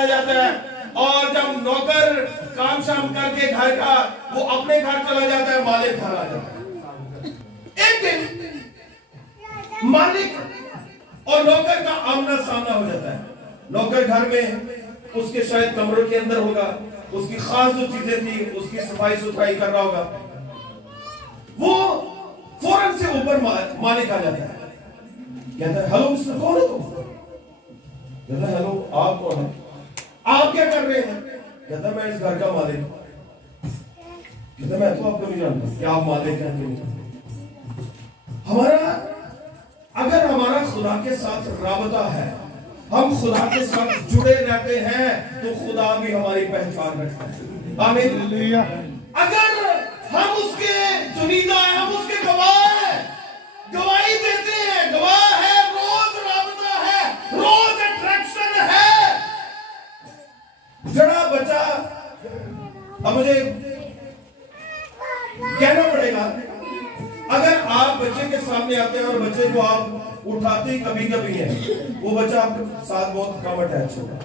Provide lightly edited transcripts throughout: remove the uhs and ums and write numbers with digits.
चला जाता है, और जब नौकर काम शाम करके घर का वो अपने घर चला जाता है, मालिक घर आ जाता है। एक दिन मालिक और नौकर का आमना सामना हो जाता है। नौकर घर में उसके शायद कमरों के अंदर होगा, उसकी खास जो चीजें थी उसकी सफाई सुथराई कर रहा होगा। वो फौरन से ऊपर मालिक आ जाता है, कहता है हेलो मिस्टर, कौन हो तुम? कहता है हेलो, आप कौन है? आप क्या कर रहे हैं? कहता है मैं इस घर का मालिक। कहता है मैं तो आपको नहीं जानता कि आप मालिक हैं कि नहीं। हमारा अगर हमारा खुदा के साथ राबता है, हम खुदा के साथ जुड़े रहते हैं, तो खुदा भी हमारी पहचान रखता है। आमीन। अगर हम उसके चुनीदा हैं, हम उसके गवाह हैं, गवाही देते हैं, गवाह है, रोज राबता है, रोज अट्रैक्शन है। जरा बच्चा, अब मुझे कहना पड़ेगा, अगर आप बच्चे के सामने आते हैं और बच्चे को आप उठाते कभी कभी है, वो बच्चा आपके साथ बहुत कम अटैच होगा।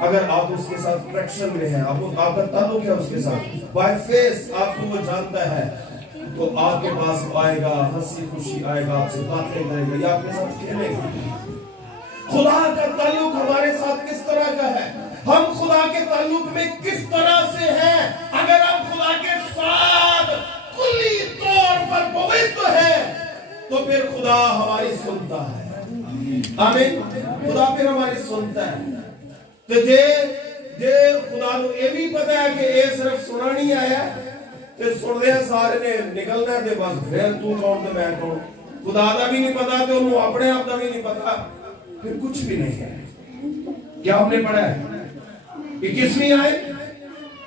अगर आप उसके साथ अट्रैक्शन में हैं, आपका ताल्लुक है उसके साथ, बाय फेस आपको वो जानता है, तो आपके पास आएगा, हंसी खुशी आएगा, आपसे बातें करेगा या आपके साथ खेलेगा। खुदा का ताल्लुक हमारे साथ किस तरह का है, हम खुदा के ताल्लुक में किस तरह से हैं? अगर हम खुदा के साथ कुल्ली तौर पर पवित्र है, तो फिर खुदा हमारी सुनता है। आमीन। खुदा फिर हमारी सुनता है। तो जे खुदा को ये भी पता है कि ये सिर्फ सुना नहीं आया, तो सुनते हैं सारे ने निकलना, तो बस फिर तू कौन तो मैं कौन, खुदा का भी नहीं पता, तो उन्होंने अपने आप का भी नहीं पता, फिर कुछ भी नहीं है। क्या हमने पढ़ा है? 21वीं आयत,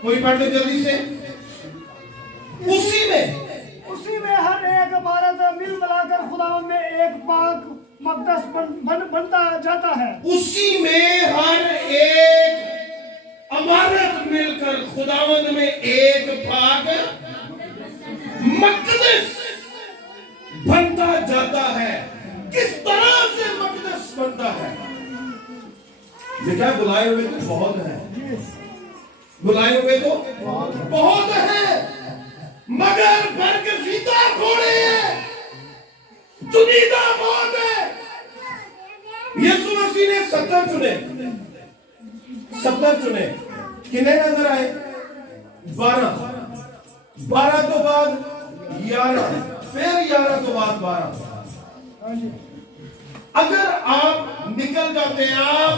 कोई पढ़ दो जल्दी से। उसी में हर एक इबारत मिल मिलाकर खुदा में एक पाक मकदस बनता जाता है। उसी में हर एक इमारत मिलकर खुदावंद में एक पाक मकदस बनता जाता है। किस तरह से मकदस बनता है? देखा, बुलाए हुए तो बहुत हैं, बुलाए हुए तो बहुत हैं, मगर बरगज़ीदा थोड़े हैं, चुनीदा बहुत है। यीशु मसीह ने 70 चुने, 70 चुने, कितने नजर आए? 12, 12 तो बाद 11, फिर 11 तो बाद 12। अगर आप निकल जाते हैं, आप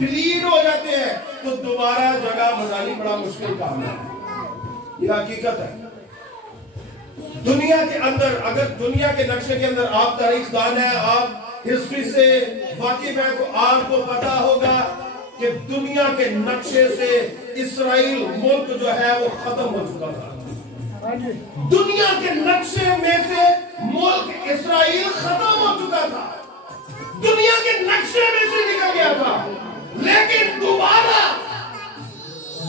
डिलीट हो जाते हैं, तो दोबारा जगह बनानी बड़ा मुश्किल काम है। यह हकीकत है। दुनिया के अंदर, अगर दुनिया के नक्शे के अंदर आप तारीखदान है, आप हिस्ट्री से वाकिफ है, तो आपको पता होगा कि दुनिया के नक्शे से इस्राइल मुल्क जो है वो खत्म हो चुका था। दुनिया के नक्शे में से मुल्क इस्राइल खत्म हो चुका था, दुनिया के नक्शे में से निकल गया था। लेकिन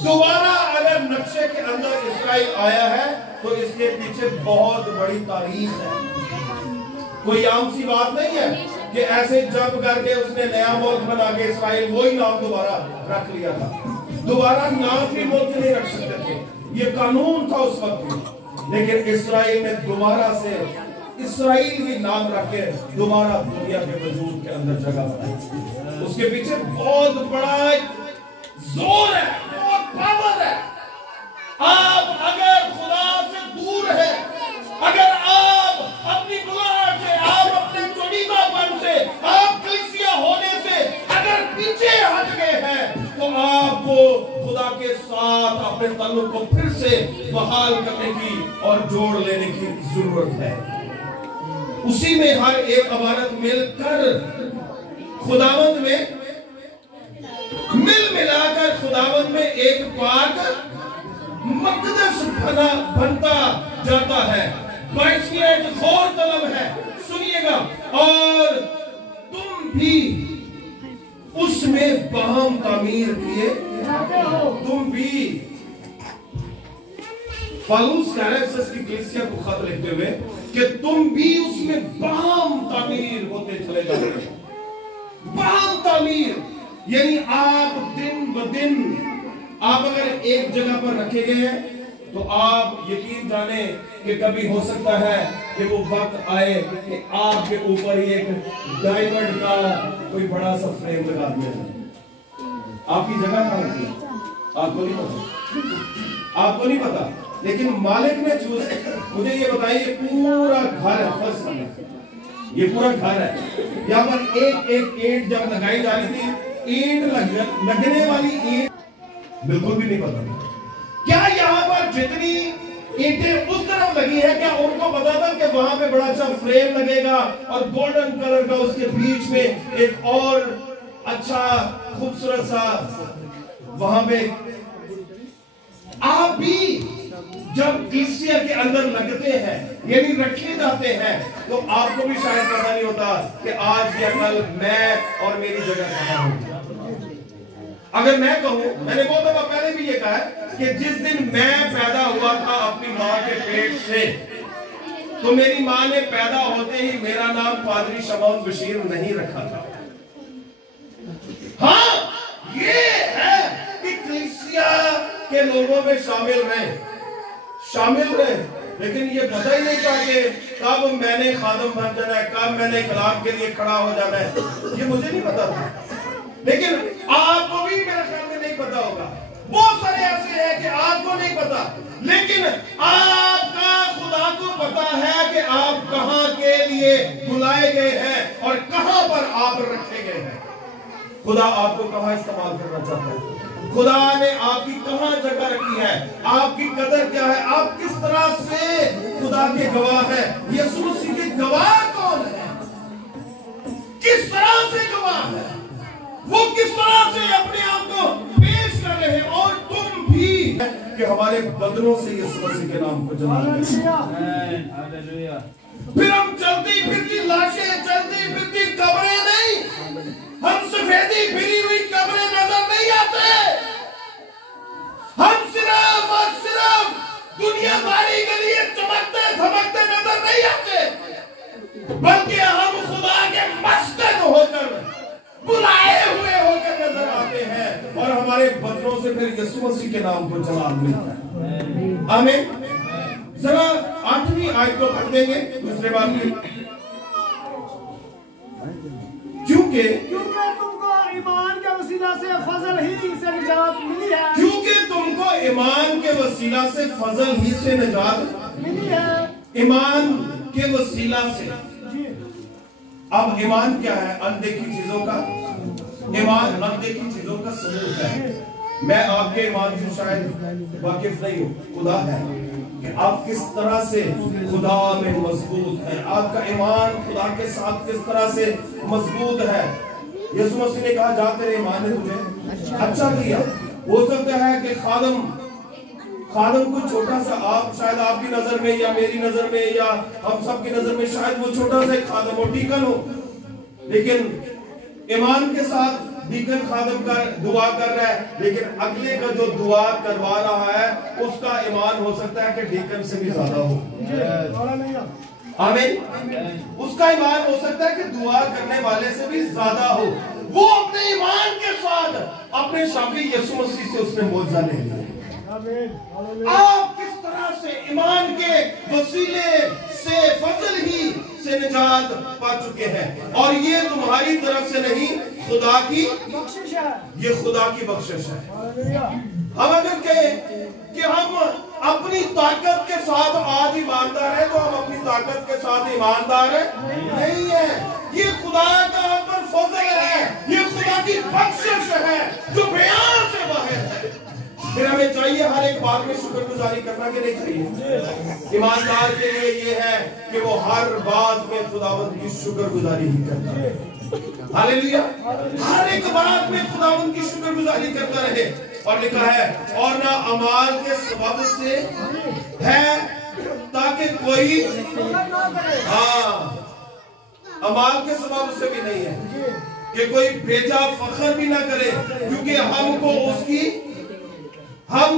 दोबारा अगर नक्शे के अंदर इस्राइल आया है, तो इसके पीछे बहुत बड़ी तारीख है। कोई आम सी बात नहीं है कि ऐसे जंप करके उसने नया मुल्क बना के इस्राइल वही नाम दोबारा रख लिया था। दोबारा नाम भी मुल्क नहीं रख सकते थे, ये कानून था उस वक्त भी। लेकिन इस्राइल ने दोबारा से इस्राइल भी नाम रख के दोबारा दुनिया के वजूद के अंदर जगह बनाई। उसके पीछे बहुत बड़ा जोर है, बहुत पावर है। आप अगर खुदा से दूर है, अगर आप अपनी गुलाह से, आप अपने चुनीदापन से, आप कलीसिया होने से अगर पीछे हट गए हैं, तो आपको खुदा के साथ अपने ताल्लुक को फिर से बहाल करने की और जोड़ लेने की जरूरत है। उसी में हर एक इबारत मिलकर खुदावंद में मिल मिलाकर खुदावंद में एक पाक मकदस बनता जाता है। बाईस की एक घोर तलब है, सुनिएगा, और तुम भी उसमें बाहम तामीर किए हो। तुम भी, पौलुस कह रहे हैं की कलीसिया को खत लिखते हुए कि तुम भी उसमें बाहम तामीर होते चले जाते हो। बाहम तामीर, यानी आप दिन ब दिन आप अगर एक जगह पर रखे गए हैं तो आप यकीन जाने कि कभी हो सकता है कि वो वक्त आए कि आपके ऊपर ही एक डायमंड का कोई बड़ा सा फ्रेम लगा दिया जाए। आपकी जगह कहां रखी है आपको नहीं पता, आपको नहीं पता, लेकिन मालिक ने चूज मुझे ये बताइए, ये पूरा घर है, फर्स्ट ये पूरा घर है, यहाँ पर एक एक ईंट जब लगाई जा रही थी, ईंट लगने वाली ईंट बिल्कुल भी नहीं पता। क्या यहाँ पर जितनी ईंटें उस तरफ लगी है, क्या उनको पता था कि वहां पे बड़ा अच्छा फ्रेम लगेगा और गोल्डन कलर का उसके बीच में एक और अच्छा खूबसूरत सा वहां पे। आप भी जब कलीसिया के अंदर लगते हैं यानी रखे जाते हैं तो आपको भी शायद पता नहीं होता कि आज या कल मैं और मेरी जगह कहां होगी। अगर मैं कहूं, मैंने बहुत दफा पहले भी ये कहा है कि जिस दिन मैं पैदा हुआ था अपनी मां के पेट से, तो मेरी मां ने पैदा होते ही मेरा नाम पादरी शमौन बशीर नहीं रखा था। हाँ, ये है कि कलीसिया के लोगों में शामिल रहे, लेकिन ये पता ही नहीं था कि कब मैंने खादम बन जाना है, कब मैंने कलाम के लिए खड़ा हो जाना है, ये मुझे नहीं पता था। लेकिन आपको भी मेरे ख्याल में नहीं पता होगा। बहुत सारे ऐसे हैं कि आपको नहीं पता, लेकिन आपका खुदा को पता है कि आप कहां के लिए बुलाए गए हैं और कहां पर आप रखे गए हैं। खुदा आपको कहां इस्तेमाल करना चाहता है, खुदा ने आपकी कहां जगह रखी है, आपकी कदर क्या है, आप किस तरह से खुदा के गवाह हैं। यीशु मसीह के गवाह कौन है, किस तरह से गवाह है, वो किस तरह से अपने आप को पेश कर रहे हैं। और तुम भी कि हमारे बदनों से यीशु मसीह के नाम को जलाएं। फिर हम चलती फिरती लाशें, चलती फिरती कब्रें नहीं, हम सफेदी फिरी हुई कब्रें नजर नहीं आते। हम सिर्फ और सिर्फ दुनियादारी के लिए चमकते धमकते नजर नहीं आते, बल्कि हम खुदा के मस्कन होकर, बुलाए हुए होकर नजर आते हैं और हमारे बदनों से फिर यीशु मसीह के नाम को जलाल मिलता है। आमीन। जरा 8वीं आयत को पढ़ देंगे दूसरे बार में। क्योंकि तुमको ईमान के वसीला से फजल ही से निजात मिली है। क्योंकि तुमको ईमान के वसीला से फजल ही से निजात मिली है। ईमान के वसीला से। अब ईमान क्या है? अनदेखी चीजों का ईमान, अनदेखी चीजों का सबूत है। मैं आपके ईमान से शायद वाकिफ नहीं हूं, खुदा है कि आप किस तरह से खुदा में मजबूत हैं, आपका ईमान खुदा के साथ किस तरह से मजबूत है। यीशु मसीह ने कहा, जा तेरे ईमान ने तुझे अच्छा किया। हो सकता है कि खादम को छोटा सा, आप शायद आपकी नजर में या मेरी नजर में या हम सब की नजर में शायद वो छोटा सा खादम हो, डीकन हो, लेकिन ईमान के साथ डीकन खादम का दुआ कर रहा है, लेकिन अगले का जो दुआ करवा रहा है उसका ईमान हो सकता है कि डीकन से भी ज्यादा हो। आमीन। उसका ईमान हो सकता है कि दुआ करने वाले से भी ज्यादा हो। वो अपने ईमान के साथ अपने शाफी यीशु मसीह से उसने मौजा ले लिया। आप किस तरह से ईमान के वसीले से फजल ही से निजात पा चुके हैं, और ये तुम्हारी तरफ से नहीं, खुदा की बख्शिश है। ये खुदा की बख्शिश है। हम अगर कहें कि हम अपनी ताकत के साथ आज ईमानदार है, तो हम अपनी ताकत के साथ ईमानदार है नहीं है। ये खुदा का हम पर फजल है, ये खुदा की बख्शिश है जो बयान से बाहर है। फिर हमें चाहिए हर एक बात में शुक्रगुजारी करना कि नहीं चाहिए? ईमानदार के लिए ये है कि वो हर बात में खुदावंद की शुक्रगुजारी ही करता है। हालेलुया। हर एक बात में खुदावंद की शुक्रगुजारी करता रहे। और लिखा है, और ना अमाल के सबब से है ताकि कोई, अमाल के सबब से भी नहीं है कि कोई बेजा फखर भी ना करे, क्योंकि हमको हम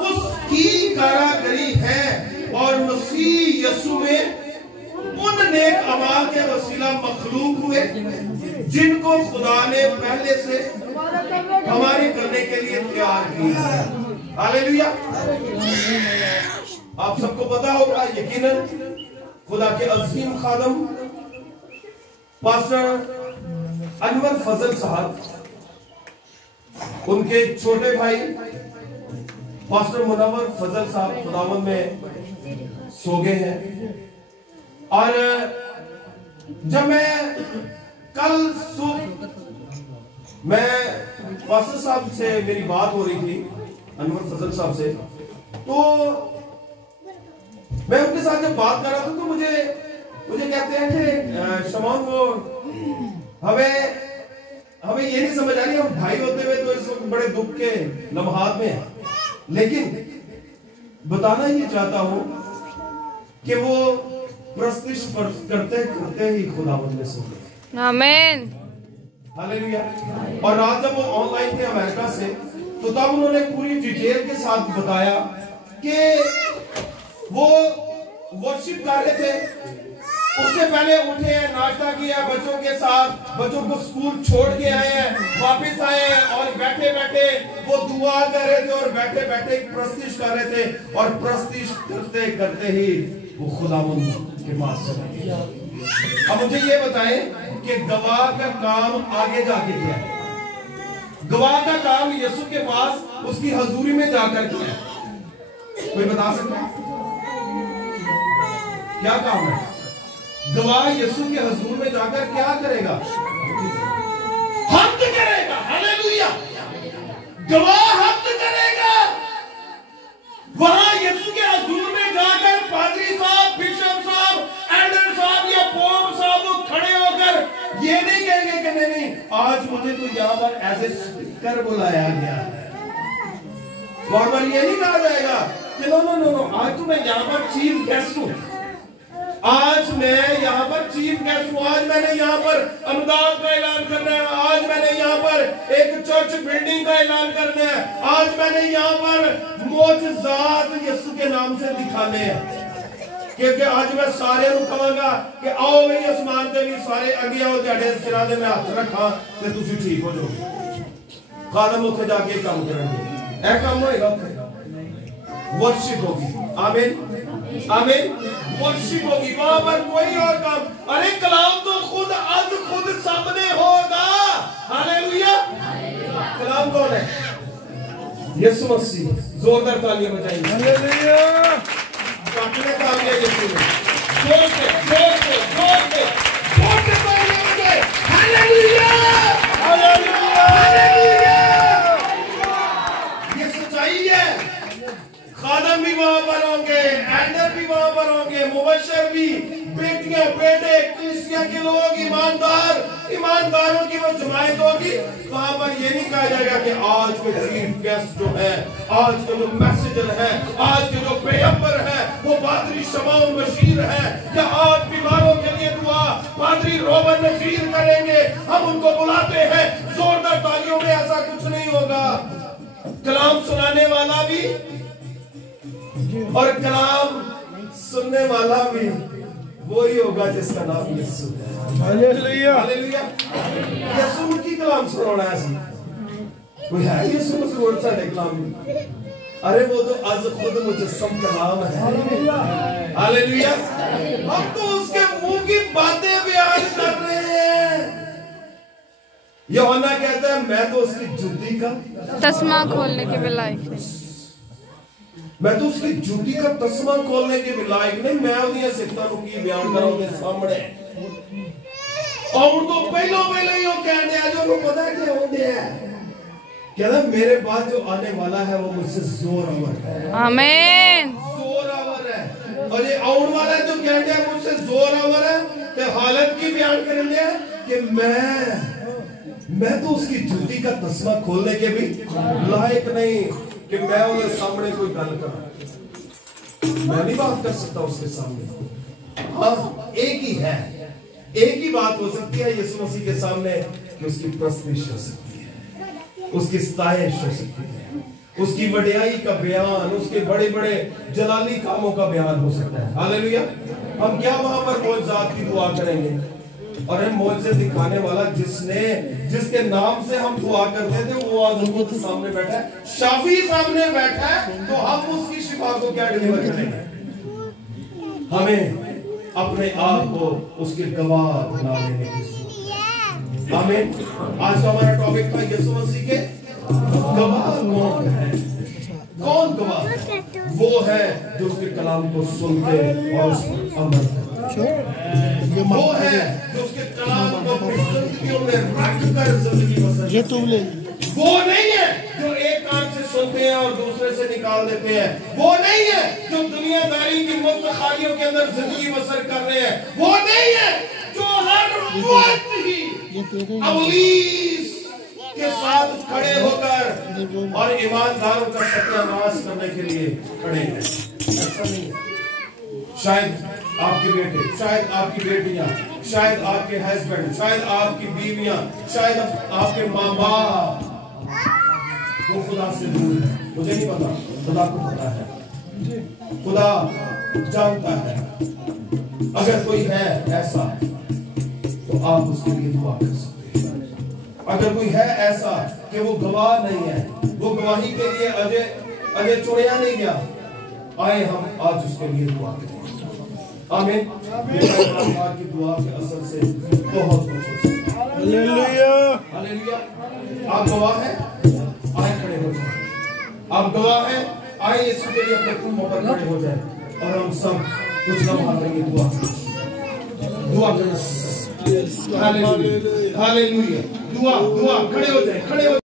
उसकी कारागरी है और मसीह यीशु में उन नेक अमाल के वसीला मखलूक हुए जिनको खुदा ने पहले से हमारे करने के लिए तैयार किया है। हालेलुया। आप सबको पता होगा यकीनन खुदा के अजीम खादम पास्टर अनवर फजल साहब, उनके छोटे भाई पास्टर मुनव्वर फजल साहब खुदावन में सो गए हैं। और जब मैं कल सुबह मैं पास्टर साहब से मेरी बात हो रही थी, अनवर फजल साहब से, तो मैं उनके साथ जब बात कर रहा था तो मुझे कहते हैं कि शमौन वो हमें ये नहीं समझ आ रही, हम भाई होते हुए तो इस वक्त बड़े दुख के लम्हात में हैं, लेकिन बताना ये चाहता हूं कि वो प्रस्तिश करते करते ही खुदावंद में सो गए। आमीन, हालेलुया। और रात जब वो ऑनलाइन थे अमेरिका से, तो तब उन्होंने पूरी डिटेल के साथ बताया कि वो वर्शिप कर रहे थे, उससे पहले उठे हैं, नाश्ता किया बच्चों के साथ, बच्चों को स्कूल छोड़ के आए हैं, वापस आए हैं और बैठे बैठे वो दुआ कर रहे थे और बैठे बैठे प्रस्तिश कर रहे थे, और प्रस्तिश करते करते ही वो खुदावंद के पास चले गए। अब मुझे ये बताएं कि गवाह का काम आगे जाके किया है। गवाह का काम यीशु के पास उसकी हजूरी में जाकर किया है। कोई बता सकता है क्या काम है? गवाह यीशु के हजूर में जाकर क्या करेगा? हम्द करेगा। हालेलुया। गवाह हम्द करेगा। वहां यीशु के हजूर में जाकर पादरी साहब, बिशप साहब, एल्डर साहब या पोप साहब वो खड़े होकर ये नहीं कहेंगे कि नहीं आज मुझे तो यहां पर एज ए स्पीकर बुलाया गया है। वहां पर ये नहीं कहा जाएगा कि नो आज तो मैं यहां पर चीफ गेस्ट हूं, आज मैं यहाँ पर चीफ गेस्ट हूँ, आज मैंने यहाँ पर अनुदान का ऐलान करना है, आज मैंने यहाँ पर एक चर्च बिल्डिंग का ऐलान करना है, आज मैंने यहाँ पर मोजज़ात यीशु के नाम से दिखाने हैं। क्योंकि आज मैं सारे कहूंगा कि आओ भाई आसमान से भी सारे अगे आओ, जाड़े सिरा दे मैं हाथ रखा तो तुसी ठीक हो जाओगे। खादम उठे जाके काम करेंगे, ऐ काम होएगा, वर्शिप होगी। आमीन आमीन। वर्शिप होगी, वहां पर कोई और काम। अरे कलाम तो खुद सामने होगा। हालेलुया। कलाम कौन है? यीशु मसीह। जोरदार तालियां बजाइए। हालेलुया। काटने का आगे यीशु ने जोर से तालियां बजाइए। Hallelujah hallelujah hallelujah. ये सच्चाई है। खादम भी वहां पर होंगे, एल्डर भी वहां पर होंगे, मुबशर भी, बेटियां बेटे, क्रिश्चियन के लोग, ईमानदारों की वो जमायत होगी। वहां पर ये नहीं कहा जाएगा कि आज के चीफ गेस्ट जो है, आज के जो मैसेजर है, आज के जो पैगंबर है वो पादरी शमौन बशीर है, या आज बीमारों के लिए दुआ पादरी रोबन नसीर करेंगे, हम उनको बुलाते हैं। जोरदार तालियों में ऐसा कुछ नहीं होगा। कलाम सुनाने वाला भी और कलाम सुनने वाला भी वही होगा जिसका नाम यीशु है। Hallelujah hallelujah. यीशु की कलाम सुनाना है। कोई है यीशु मसीह साडे कलाम में? अरे वो तो आज खुद मुजस्सम कलाम है। हालेलुया। हम तो उसके मुंह की बातें बयान कर रहे हैं। यूहन्ना कहता है मैं तो उसकी जूती का तस्मा खोलने के भी लायक नहीं, मैं तो उसकी जूती का तस्मा खोलने के भी लायक नहीं। मैं उन्हें सिखता हूं कि बयान करो उनके सामने। और तो पहले ही वो कहने आ जो पता है क्या होने है, कहता मेरे बाद जो आने वाला है वो मुझसे जोरावर है। आमीन। जोरावर है। और ये आउट वाला जो कहते हैं मुझसे जोरावर है, तो हालत की बयान करेंगे कि मैं तो उसकी जूती का तस्मा खोलने के भी लायक नहीं कि मैं उनके सामने कोई गल करूं। मैं नहीं बात कर सकता उसके सामने। हाँ, एक ही बात हो सकती है यीशु मसीह के सामने कि उसकी प्रस्तुति हो सकती है, उसकी सताइश हो सकती है, उसकी वडियाई का बयान, उसके बड़े बड़े जलाली कामों का बयान हो सकता है। हालेलुया। हम क्या वहां पर मौजज़ात की दुआ करेंगे? और मौजूद दिखाने वाला जिसके नाम से हम दुआ करते थे वो आज हमको तो सामने बैठा है, शाफी सामने बैठा है, तो हम उसकी शिफा को क्या डिलीवर करेंगे? हमें अपने आप को उसके गवाह बना लेने की। आमीन। आज का हमारा टॉपिक था यीशु मसीह के गवाह कौन है? कौन गवाह है? वो है जो उसके कलाम को सुनते और उस पर अमल करते। वो है जो उसके कलाम को अपनी जिंदगियों में रखकर जिंदगी बसर। वो नहीं है जो एक कान से सुनते हैं और दूसरे से निकाल देते हैं। वो नहीं है जो दुनियादारी की मुफ्त खालियों के अंदर जिंदगी बसर कर रहे हैं। वो नहीं है जो हर वक्त ही अबलीस के साथ खड़े होकर और ईमानदारों का सत्यानाश करने के लिए खड़े हैं। ऐसा नहीं है। शायद आपके बेटे, शायद आपकी बेटियां, शायद आपके हस्बैंड, शायद आपकी बीवियां, शायद आपके माँ बाप वो खुदा से दूर है। मुझे नहीं पता, खुदा को पता है, खुदा जानता है। अगर कोई है ऐसा तो आप उसके लिए दुआ कर सकते हैं। अगर कोई है ऐसा कि वो गवाह नहीं है, वो गवाही के लिए अजय चुनिया नहीं गया, आए हम आज उसके लिए दुआ करें। आमीन। की दुआ के असर से बहुत कुछ हो सकता है। Hallelujah, hallelujah. आप गवाह हैं, आए खड़े हो जाए। आप गवाह हैं, आए यीशु के लिए अपने कुर्सियों पर खड़े हो जाए और हम सब कुछ लम्हा करेंगे दुआ करना। Hallelujah, hallelujah. दुआ खड़े हो जाए, खड़े हो।